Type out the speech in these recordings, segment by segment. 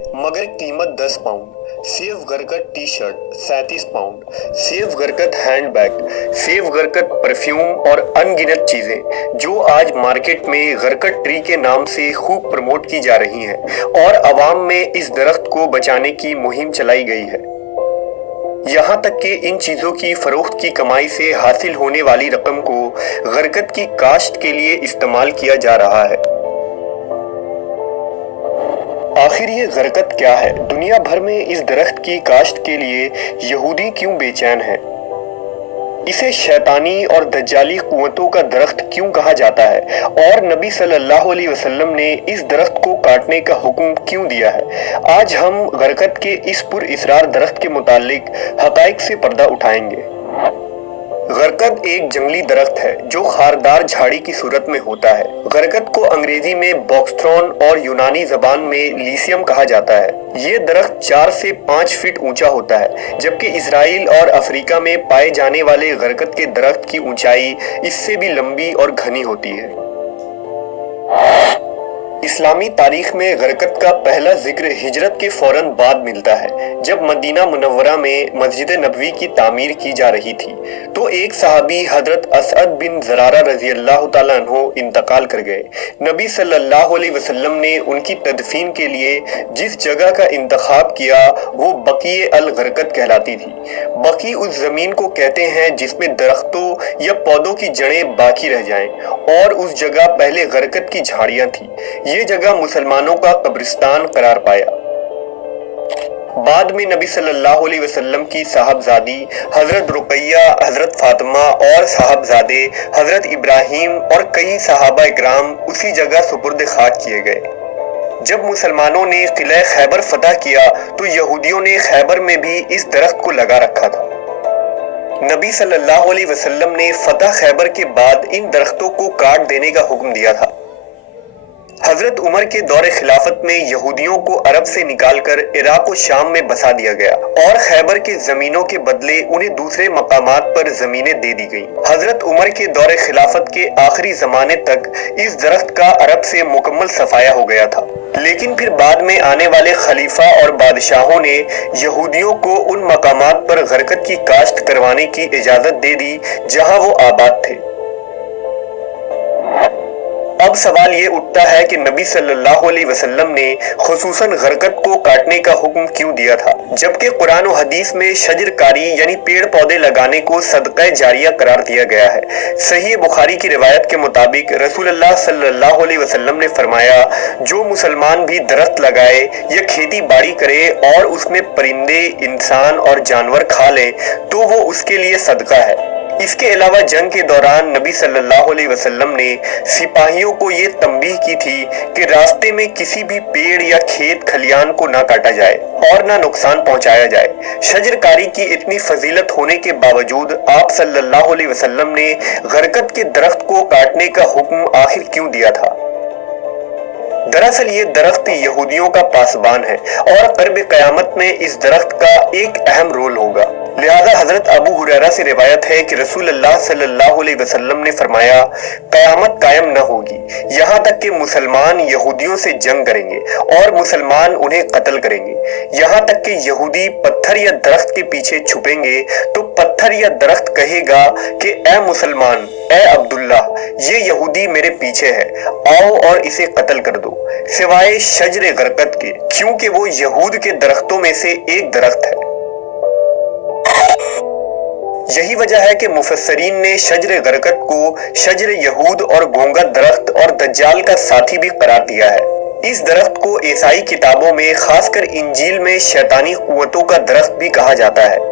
मगर कीमत 10 पाउंड। सेव गरकट टी शर्ट 37 पाउंड। सेव गरकत हैंडबैग, सेव गरकत परफ्यूम और अनगिनत चीजें जो आज मार्केट में गरकट ट्री के नाम से खूब प्रमोट की जा रही हैं और अवाम में इस दरख्त को बचाने की मुहिम चलाई गई है। यहाँ तक कि इन चीजों की फरोख्त की कमाई से हासिल होने वाली रकम को गरकत की काश्त के लिए इस्तेमाल किया जा रहा है। आखिर ये गरकत क्या है? दुनिया भर में इस दरख्त की काश्त के लिए यहूदी क्यों बेचैन हैं? इसे शैतानी और दज्जाली कुव्वतों का दरख्त क्यों कहा जाता है? और नबी सल्लल्लाहु अलैहि वसल्लम ने इस दरख्त को काटने का हुक्म क्यों दिया है? आज हम गरकत के इस पुरइसरार दरख्त के मुतालिक हकाइक से पर्दा उठाएंगे। गरकत एक जंगली दरख्त है जो खारदार झाड़ी की सूरत में होता है। गरकत को अंग्रेजी में बॉक्सथ्रॉन और यूनानी जबान में लीसियम कहा जाता है। ये दरख्त 4 से 5 फीट ऊंचा होता है, जबकि इजराइल और अफ्रीका में पाए जाने वाले गरकत के दरख्त की ऊंचाई इससे भी लंबी और घनी होती है। इस्लामी तारीख में गरकत का पहला जिक्र हिजरत के फौरन बाद मिलता है, जब मदीना मुनव्वरा में मस्जिद नबवी की तामीर की जा रही थी तो एक सहाबी हजरत असअद बिन ज़रारा रज़ी अल्लाह तआला अन्हु इंतकाल कर गए। नबी सल्लल्लाहु अलैहि वसल्लम ने उनकी तदफीन के लिए जिस जगह का इंतखाब किया वो बकी अल गरकत कहलाती थी। बकी उस जमीन को कहते हैं जिसमें दरख्तों या पौधों की जड़ें बाकी रह जाएं, और उस जगह पहले गरकत की झाड़ियां थी। ये जगह मुसलमानों का कब्रिस्तान करार पाया। बाद में नबी सल्लल्लाहु अलैहि वसल्लम की साहबजादी हजरत रुकैया, हजरत फातिमा और साहबजादे हजरत इब्राहिम और कई सहाबा इकराम उसी जगह सुपुर्द खाक किए गए। जब मुसलमानों ने किला खैबर फतह किया तो यहूदियों ने खैबर में भी इस दरख्त को लगा रखा था। नबी सल्लल्लाहु अलैहि वसल्लम ने फतह खैबर के बाद इन दरख्तों को काट देने का हुक्म दिया था। हजरत उमर के दौरे खिलाफत में यहूदियों को अरब से निकालकर इराक और शाम में बसा दिया गया और खैबर के जमीनों के बदले उन्हें दूसरे मकामात पर जमीनें दे दी गईं। हजरत उमर के दौरे खिलाफत के आखिरी जमाने तक इस दरख्त का अरब से मुकम्मल सफाया हो गया था, लेकिन फिर बाद में आने वाले खलीफा और बादशाहों ने यहूदियों को उन मकामात पर गरकत की काश्त करवाने की इजाजत दे दी जहां वो आबाद थे। अब सवाल ये उठता है कि नबी सल्लल्लाहु अलैहि वसल्लम ने खुसूसन गरकत को काटने का हुक्म क्यों दिया था, जबकि कुरान और हदीस में शजरकारी यानी पेड़ पौधे लगाने को सदका जारिया करार दिया गया है। सही बुखारी की रिवायत के मुताबिक रसूलुल्लाह सल्लल्लाहु अलैहि वसल्लम ने फरमाया, जो मुसलमान भी दरख्त लगाए या खेती बाड़ी करे और उसमें परिंदे, इंसान और जानवर खा लें तो वो उसके लिए सदका है। इसके अलावा जंग के दौरान नबी सल्लल्लाहु अलैहि वसल्लम ने सिपाहियों को ये तंबीह की थी कि रास्ते में किसी भी पेड़ या खेत खलियान को ना काटा जाए और ना नुकसान पहुंचाया जाए। शजरकारी की इतनी फजीलत होने के बावजूद आप सल्लल्लाहु अलैहि वसल्लम ने गरकत के दरख्त को काटने का हुक्म आखिर क्यों दिया था? दरअसल ये दरख्त यहूदियों का पासबान है और क़र्ब क़यामत में इस दरख्त का एक अहम रोल होगा। लिहाजा हजरत अबू हुरैरा से रिवायत है कि रसूलुल्लाह सल्लल्लाहु अलैहि वसल्लम ने फरमाया, क़यामत कायम न होगी यहाँ तक कि मुसलमान यहूदियों से जंग करेंगे और मुसलमान उन्हें कत्ल करेंगे। यहाँ तक कि यहूदी पत्थर या दरख्त के पीछे छुपेंगे तो पत्थर या दरख्त कहेगा कि ए मुसलमान, ए अब्दुल्ला, ये यहूदी मेरे पीछे है, आओ और इसे कत्ल कर दो, सिवाय शजर गरकत के, क्योंकि वो यहूद के दरख्तों में से एक दरख्त है। यही वजह है कि मुफस्सरीन ने शजर गरकत को शजर यहूद और घोंगा दरख्त और दज्जाल का साथी भी करार दिया है। इस दरख्त को ईसाई किताबों में खासकर इंजील में शैतानी कुव्वतों का दरख्त भी कहा जाता है।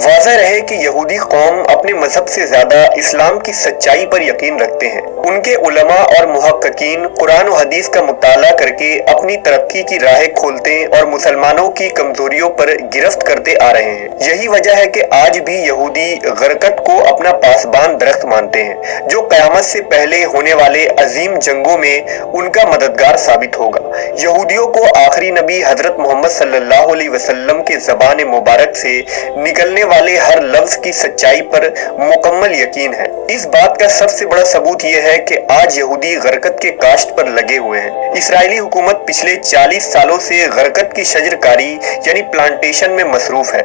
वाज़ह रहे कि यहूदी कौम अपने मजहब से ज्यादा इस्लाम की सच्चाई पर यकीन रखते हैं। उनके उलमा और मुहक्किकीन कुरान और हदीस का मुताला करके अपनी तरक्की की राहें खोलते और मुसलमानों की कमजोरियों पर गिरफ्त करते आ रहे हैं। यही वजह है कि आज भी यहूदी गरकत को अपना पासबान दरख्त मानते हैं, जो क़यामत से पहले होने वाले अजीम जंगों में उनका मददगार साबित होगा। यहूदियों को आखिरी नबी हजरत मोहम्मद सल्लल्लाहु अलैहि वसल्लम के ज़बान मुबारक से निकलने والے ہر لفظ کی سچائی پر مکمل یقین ہے۔ اس بات کا سب سے بڑا ثبوت یہ ہے کہ آج یہودی غرقت کے کاشت پر لگے ہوئے ہیں۔ اسرائیلی حکومت پچھلے 40 سالوں سے غرقت کی شجر کاری یعنی پلانٹیشن میں مصروف ہے۔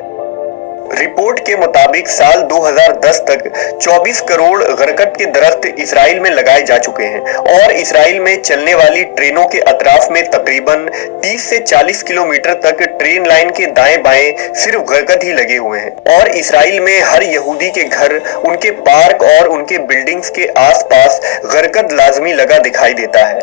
رپورٹ کے مطابق سال 2010 تک 24 کروڑ غرقت کے درخت اسرائیل میں لگائے جا چکے ہیں اور اسرائیل میں چلنے والی ٹرینوں کے اطراف میں تقریباً 30 سے 40 کلومیٹر تک ٹرین لائن کے دائیں بائیں صرف غرقت ہی لگے ہوئے ہیں، اور اسرائیل میں ہر یہودی کے گھر، ان کے پارک اور ان کے بلڈنگز کے آس پاس غرقت لازمی لگا دکھائی دیتا ہے۔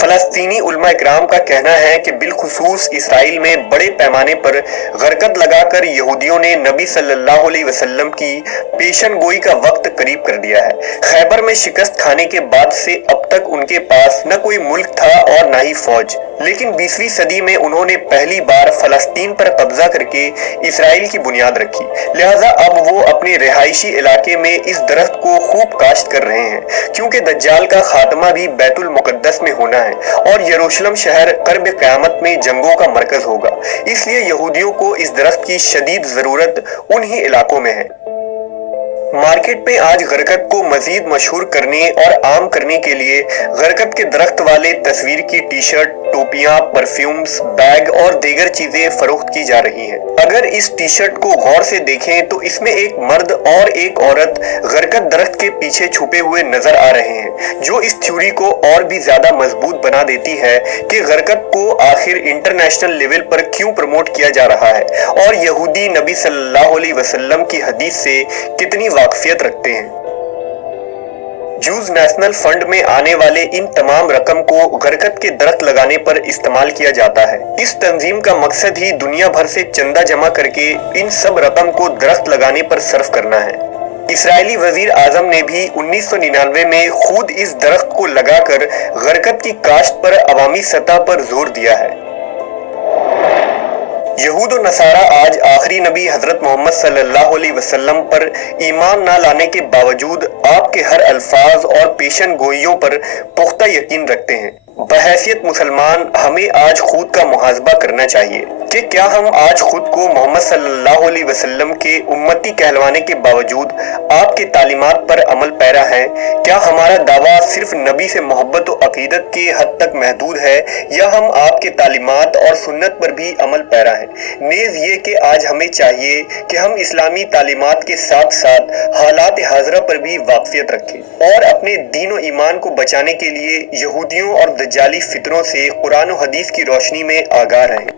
فلسطینی علماء اکرام کا کہنا ہے کہ بالخصوص اسرائیل میں بڑے پیمانے پر غرقت لگا کر یہودیوں نے نبی صلی اللہ علیہ وسلم کی پیشن گوئی کا وقت قریب کر دیا ہے۔ خیبر میں شکست کھانے کے بعد سے اب تک ان کے پاس نہ کوئی ملک تھا اور نہ ہی فوج، لیکن 20ویں صدی میں انہوں نے پہلی بار فلسطین پر قبضہ کر کے اسرائیل کی بنیاد رکھی، لہٰذا اب وہ اپنے رہائشی علاقے میں اس درخت کو خوب کاشت کر رہے ہیں، کیونکہ دجال کا خاتمہ بھی بیت المقدس میں ہونا ہے اور یروشلم شہر قرب قیامت میں جنگوں کا مرکز ہوگا، اس لیے یہودیوں کو اس درخت کی شدید ضرورت انہی علاقوں میں ہے۔ مارکیٹ میں آج غرقت کو مزید مشہور کرنے اور عام کرنے کے لیے غرقت کے درخت والے تصویر کی ٹی شرٹ، ٹوپیاں، پرفیومز، بیگ اور دیگر چیزیں فروخت کی جا رہی ہیں۔ اگر اس ٹی شرٹ کو غور سے دیکھیں تو اس میں ایک مرد اور ایک عورت غرقت درخت کے پیچھے چھپے ہوئے نظر آ رہے ہیں، جو اس تھیوری کو اور بھی زیادہ مضبوط بنا دیتی ہے کہ غرقت کو آخر انٹرنیشنل لیول پر کیوں پروموٹ کیا جا رہا ہے اور یہودی نبی صلی اللہ علیہ وسلم کی حدیث سے کتنی واقفیت رکھتے ہیں۔ جوز نیشنل فنڈ میں آنے والے ان تمام رقم کو غرقت کے درخت لگانے پر استعمال کیا جاتا ہے۔ اس تنظیم کا مقصد ہی دنیا بھر سے چندہ جمع کر کے ان سب رقم کو درخت لگانے پر صرف کرنا ہے۔ اسرائیلی وزیر اعظم نے بھی 1999 میں خود اس درخت کو لگا کر غرقت کی کاشت پر عوامی سطح پر زور دیا ہے۔ یہود و نصارہ آج آخری نبی حضرت محمد صلی اللہ علیہ وسلم پر ایمان نہ لانے کے باوجود آپ کے ہر الفاظ اور پیشن گوئیوں پر پختہ یقین رکھتے ہیں۔ بحیثیت مسلمان ہمیں آج خود کا محاسبہ کرنا چاہیے کہ کیا ہم آج خود کو محمد صلی اللہ علیہ وسلم کے امتی کہلوانے کے باوجود آپ کے تعلیمات پر عمل پیرا ہیں؟ کیا ہمارا دعویٰ صرف نبی سے محبت و عقیدت کے حد تک محدود ہے یا ہم آپ کے تعلیمات اور سنت پر بھی عمل پیرا ہیں؟ نیز یہ کہ آج ہمیں چاہیے کہ ہم اسلامی تعلیمات کے ساتھ ساتھ حالات حاضرہ پر بھی واقفیت رکھیں اور اپنے دین و ایمان کو بچانے کے لیے یہودیوں اور دجالی فطروں سے قرآن و حدیث کی روشنی میں آگاہ رہیں۔